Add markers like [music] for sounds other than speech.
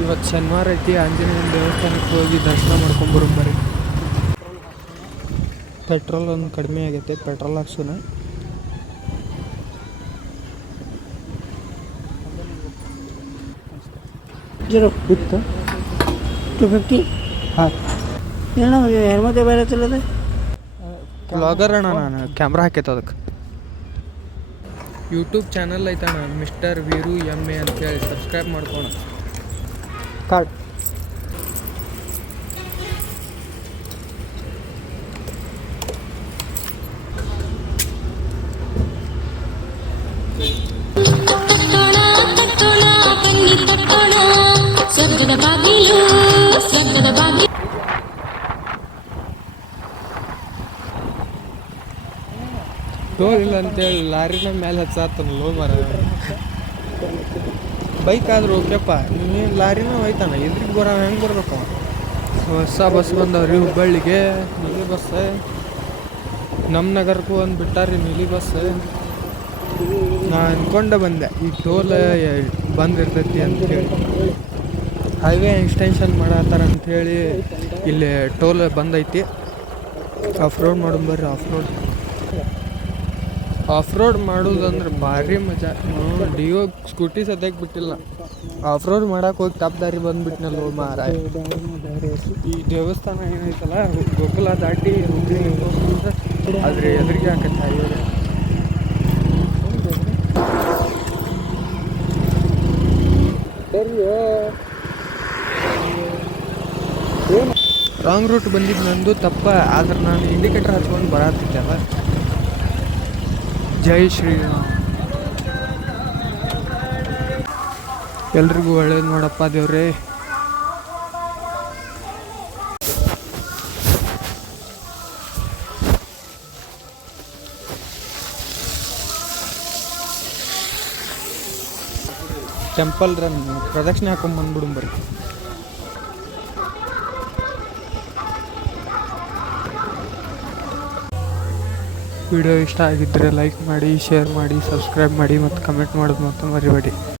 ಇವತ್ತು ಶನಿವಾರ ಐತಿ ಆಂಜನೇಯನ ದೇವಸ್ಥಾನಕ್ಕೆ ಹೋಗಿ ದರ್ಶನ ಮಾಡ್ಕೊಂಬರು ಬರ್ರಿ. ಪೆಟ್ರೋಲ್ ಒಂದು ಕಡಿಮೆ ಆಗೈತೆ ಪೆಟ್ರೋಲ್ ಹಾಕ್ಸೋಣ. ಜೀರೋ ಇತ್ತು. ಟು ಫಿಫ್ಟಿ ಹಾಂ. ಏನೋ ಹೆಲ್ಮೆಟ್ ಬೇರೆ ಅದು ಬ್ಲಾಗರ್ ಅಣ್ಣ ನಾನು ಕ್ಯಾಮ್ರಾ ಹಾಕೈತೆ ಅದಕ್ಕೆ. ಯೂಟ್ಯೂಬ್ ಚಾನಲ್ ಐತಣ್ಣ ಮಿಸ್ಟರ್ ವೀರು ಎಂ ಎ ಅಂತೇಳಿ ಸಬ್ಸ್ಕ್ರೈಬ್ ಮಾಡ್ಕೋಣ ಬಾಗಿಲು ಟೋಲ್ ಇಲ್ಲ ಅಂತೇಳಿ ಲಾರಿನ ಮೇಲೆ ಹಚ್ಚಾತನ ಲೋ ಮರ [laughs] ಬೈಕ್ ಆದರೂ ಓಕೆಪ್ಪ ನೀನು ಲಾರಿನೂ ಹೋಯ್ತಾನ? ಎದ್ರಿಗೆ ಬರೋ ಹೆಂಗೆ ಬರ್ಬೇಕು? ಹೊಸ ಬಸ್ ಬಂದವ್ರಿ ಹುಬ್ಬಳ್ಳಿಗೆ ನೀಲಿ ಬಸ್ ನಮ್ಮ ನಗರಕ್ಕೂ ಒಂದು ಬಿಟ್ಟಾರಿ ನೀಲಿ ಬಸ್ ನಾ ಅಂದ್ಕೊಂಡೆ ಬಂದೆ. ಈ ಟೋಲ್ ಬಂದಿರ್ತೈತಿ ಅಂತೇಳಿ. ಹೈವೇ ಎಕ್ಸ್ಟೆನ್ಷನ್ ಮಾಡತ್ತಾರ ಅಂಥೇಳಿ ಇಲ್ಲಿ ಟೋಲ್ ಬಂದೈತಿ. ಆಫ್ ರೋಡ್ ಮಾಡೋಣ ಬರ್ರಿ ಆಫ್ ರೋಡ್ ಆಫ್ ರೋಡ್ ಮಾಡೋದಂದ್ರೆ ಭಾರಿ ಮಜಾ. ಡಿಯೋ ಸ್ಕೂಟಿ ಸದ್ಯಕ್ಕೆ ಬಿಟ್ಟಿಲ್ಲ. ಆಫ್ ರೋಡ್ ಮಾಡಕ್ಕೆ ಹೋಗಿ ತಪ್ಪು ದಾರಿ ಬಂದುಬಿಟ್ನಲ್ಲ ಮಾರ ಈ ದೇವಸ್ಥಾನ ಏನೈತಲ್ಲ ಗೋಕುಲ ದಾಟಿ ಆದರೆ ಎದುರಿಗೆ ಹಾಕತ್ತೆ ಹೈವೇ ರಾಂಗ್ ರೂಟ್ ಬಂದಿದ್ದು ನಂದು ತಪ್ಪ ಆದ್ರೆ ನಾನು ಇಂಡಿಕೇಟರ್ ಹಚ್ಕೊಂಡು ಬರತ್ತಿದ್ದೆಲ್ಲ ಜೈ ಶ್ರೀರಾಮ್ ಎಲ್ರಿಗೂ ಒಳ್ಳೇದು ನೋಡಪ್ಪ ದೇವ್ರೇ. ಟೆಂಪಲ್ ರನ್ ಪ್ರದಕ್ಷಿಣೆ ಹಾಕೊಂಡ್ ಬರ್ರಿ. ವಿಡಿಯೋ ಇಷ್ಟ ಆಗಿದ್ದರೆ ಲೈಕ್ ಮಾಡಿ ಶೇರ್ ಮಾಡಿ ಸಬ್ಸ್ಕ್ರೈಬ್ ಮಾಡಿ ಮತ್ತು ಕಮೆಂಟ್ ಮಾಡೋದು ಮಾತ್ರ ಮರಿಬೇಡಿ.